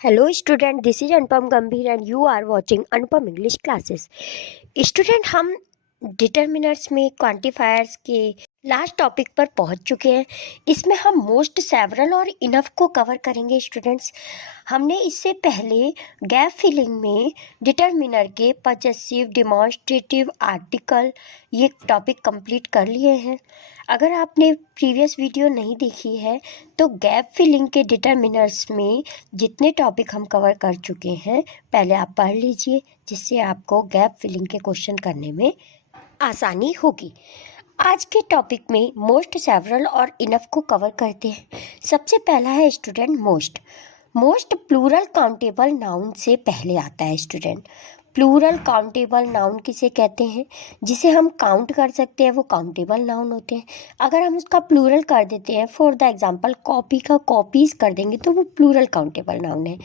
Hello student, this is Anupam Gambhir and you are watching Anupam English classes. Student हम determiners में quantifiers के last topic पर पहुंच चुके हैं। इसमें हम मोस्ट, सेवरल और इनफ को कवर करेंगे स्टूडेंट्स। हमने इससे पहले गैप फिलिंग में डिटर्मिनर के पजेसिव, डिमॉन्स्ट्रेटिव, आर्टिकल ये टॉपिक कंप्लीट कर लिए हैं। अगर आपने प्रीवियस वीडियो नहीं देखी है तो गैप फिलिंग के डिटर्मिनर्स में जितने टॉपिक हम कवर कर चुके हैं पहले आप पढ़ लीजिए, जिससे आपको गैप फिलिंग के क्वेश्चन करने में आसानी होगी। आज के टॉपिक में मोस्ट, सेवरल और इनफ को कवर करते हैं। सबसे पहला है student most. Most plural countable noun से पहले आता है स्टूडेंट। प्लूरल काउंटेबल नाउन किसे कहते हैं? जिसे हम काउंट कर सकते हैं वो काउंटेबल नाउन होते हैं। अगर हम उसका प्लूरल कर देते हैं, फॉर द एग्जांपल कॉपी का कॉपीज कर देंगे तो वो प्लूरल काउंटेबल नाउन है।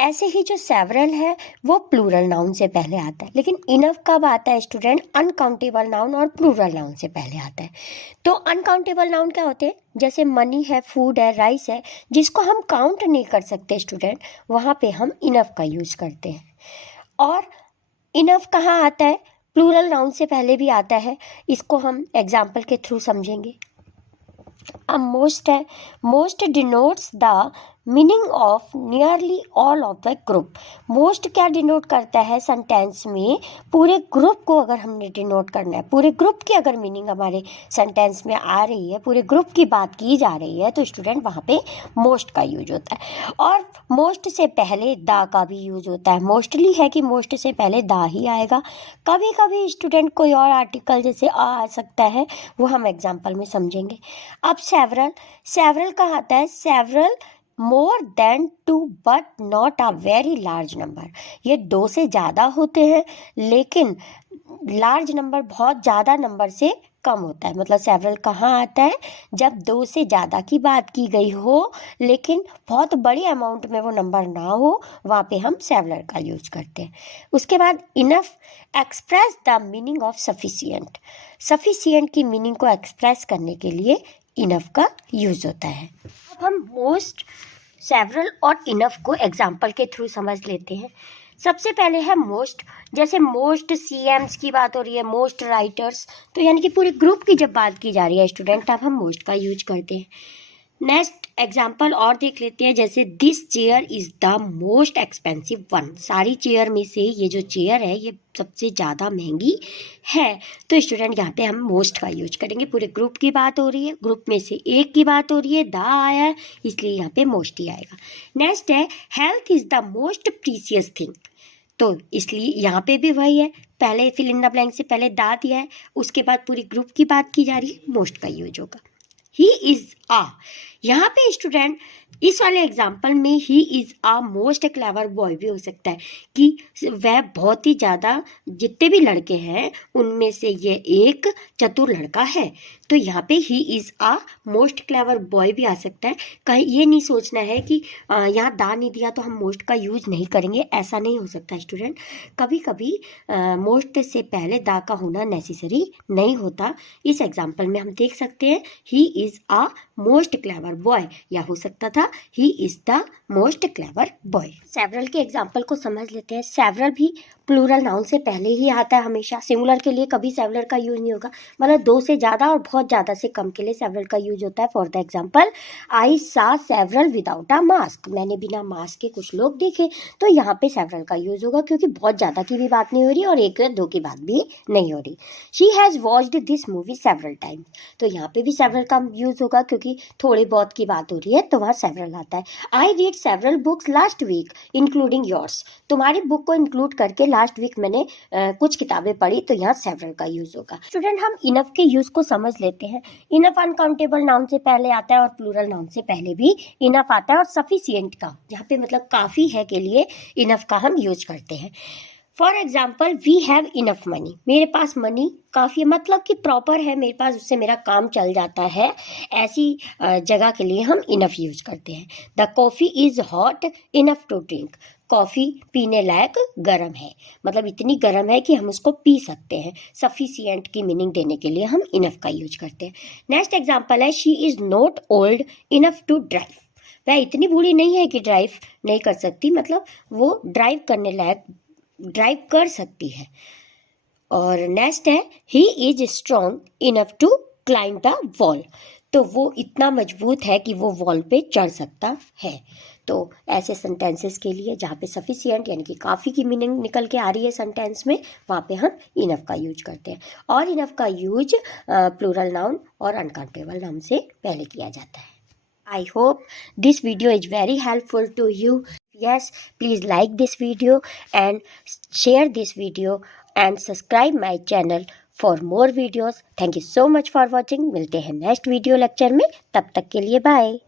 ऐसे ही जो सेवरल है वो प्लूरल नाउन से पहले आता है। लेकिन इनफ कब आता है स्टूडेंट? अनकाउंटेबल नाउन और प्लूरल नाउन से पहले आता है। तो अनकाउंटेबल नाउन क्या होते हैं? जैसे मनी है, फूड है, राइस है, जिसको हम काउंट नहीं कर सकते स्टूडेंट, वहाँ पे हम इनफ का यूज करते हैं। और इनफ कहाँ आता है? प्लूरल नाउन से पहले भी आता है। इसको हम एग्जाम्पल के थ्रू समझेंगे। अब मोस्ट है। Most denotes the meaning of nearly all of the group. Most क्या डिनोट करता है? सेंटेंस में पूरे ग्रुप को अगर हमने डिनोट करना है, पूरे ग्रुप की अगर मीनिंग हमारे सेंटेंस में आ रही है, पूरे ग्रुप की बात की जा रही है, तो स्टूडेंट वहाँ पे मोस्ट का यूज होता है। और मोस्ट से पहले द का भी यूज होता है। मोस्टली है कि मोस्ट से पहले द ही आएगा। कभी कभी स्टूडेंट कोई और आर्टिकल जैसे आ सकता है, वो हम एग्जाम्पल में समझेंगे। अब सेवरल। सेवरल कहाँ आता है? Several more than two but not a very large number. ये दो से ज़्यादा होते हैं लेकिन लार्ज नंबर बहुत ज़्यादा नंबर से कम होता है। मतलब सेवरल कहाँ आता है? जब दो से ज़्यादा की बात की गई हो लेकिन बहुत बड़ी अमाउंट में वो नंबर ना हो, वहाँ पे हम सेवरल का यूज करते हैं। उसके बाद enough. Express the meaning of sufficient. Sufficient की मीनिंग को एक्सप्रेस करने के लिए इनफ का यूज होता है। अब हम मोस्ट, सेवरल और इनफ को एग्जाम्पल के थ्रू समझ लेते हैं। सबसे पहले है मोस्ट। जैसे मोस्ट सीएम्स की बात हो रही है, मोस्ट राइटर्स, तो यानी कि पूरे ग्रुप की जब बात की जा रही है स्टूडेंट, तब हम मोस्ट का यूज करते हैं। नेक्स्ट एग्जाम्पल और देख लेते हैं। जैसे this chair is the most expensive one. सारी चेयर में से ये जो चेयर है ये सबसे ज़्यादा महंगी है। तो स्टूडेंट यहाँ पे हम मोस्ट का यूज करेंगे। पूरे ग्रुप की बात हो रही है, ग्रुप में से एक की बात हो रही है, द आया है, इसलिए यहाँ पे मोस्ट ही आएगा। नेक्स्ट है health is the most precious thing. तो इसलिए यहाँ पे भी वही है, पहले फिल इन द ब्लैंक से पहले द दिया है, उसके बाद पूरी ग्रुप की बात की जा रही है, मोस्ट का यूज होगा। He is a. यहाँ पे स्टूडेंट इस वाले एग्जाम्पल में he is a most clever boy भी हो सकता है कि वह बहुत ही ज़्यादा, जितने भी लड़के हैं उनमें से ये एक चतुर लड़का है। तो यहाँ पे he is a most clever boy भी आ सकता है। कहीं ये नहीं सोचना है कि यहाँ दा नहीं दिया तो हम मोस्ट का यूज नहीं करेंगे, ऐसा नहीं हो सकता स्टूडेंट। कभी कभी मोस्ट से पहले दा का होना नेसेसरी नहीं होता। इस एग्जाम्पल में हम देख सकते हैं he is a most clever boy, या हो सकता था he is the most clever boy. Several के एग्जाम्पल को समझ लेते हैं। सेवरल भी प्लूरल नाउन से पहले ही आता है हमेशा। सिंगुलर के लिए कभी सेवरल का यूज नहीं होगा। मतलब दो से ज़्यादा और बहुत ज़्यादा से कम के लिए सेवरल का यूज होता है। फॉर द एग्जाम्पल आई सा सेवरल विदाउट अ मास्क। मैंने बिना मास्क के कुछ लोग देखे, तो यहाँ पे सेवरल का यूज होगा क्योंकि बहुत ज़्यादा की भी बात नहीं हो रही और एक या दो की बात भी नहीं हो रही। She has watched this movie several times. तो यहाँ पे भी सेवरल का यूज होगा क्योंकि थोड़ी बहुत की बात हो रही है, तो वहाँ सेवरल आता है। I read several books last week including yours. तुम्हारी बुक को इंक्लूड करके लास्ट वीक मैंने कुछ किताबें पढ़ी, तो यहाँ सेवरल का यूज होगा। स्टूडेंट हम इनफ के यूज को समझ लेते हैं। इनफ अनकाउंटेबल नाउन से पहले आता है और प्लूरल नाउन से पहले भी इनफ आता है। और सफिशिएंट का, जहाँ पे मतलब काफ़ी है के लिए इनफ का हम यूज करते हैं। For example we have enough money. मेरे पास मनी काफ़ी, मतलब कि प्रॉपर है मेरे पास, उससे मेरा काम चल जाता है। ऐसी जगह के लिए हम इनफ यूज करते हैं। The coffee is hot enough to drink. Coffee पीने लायक गर्म है, मतलब इतनी गर्म है कि हम उसको पी सकते हैं। सफिशिएंट की मीनिंग देने के लिए हम इनफ का यूज करते हैं। नेक्स्ट एग्जाम्पल है she is not old enough to drive. वह इतनी बूढ़ी नहीं है कि ड्राइव नहीं कर सकती, मतलब वो ड्राइव करने लायक ड्राइव कर सकती है। और नेक्स्ट है he is strong enough to climb the wall. तो वो इतना मजबूत है कि वो वॉल पे चढ़ सकता है। तो ऐसे सेंटेंसेस के लिए जहाँ पे सफिशिएंट यानी कि काफ़ी की मीनिंग निकल के आ रही है सेंटेंस में, वहाँ पे हम इनफ का यूज करते हैं। और इनफ का यूज प्लूरल नाउन और अनकाउंटेबल नाउन से पहले किया जाता है। I hope this video is very helpful to you. Yes, please like this video and share this video and subscribe my channel for more videos. Thank you so much for watching. मिलते हैं next video lecture में, तब तक के लिए bye.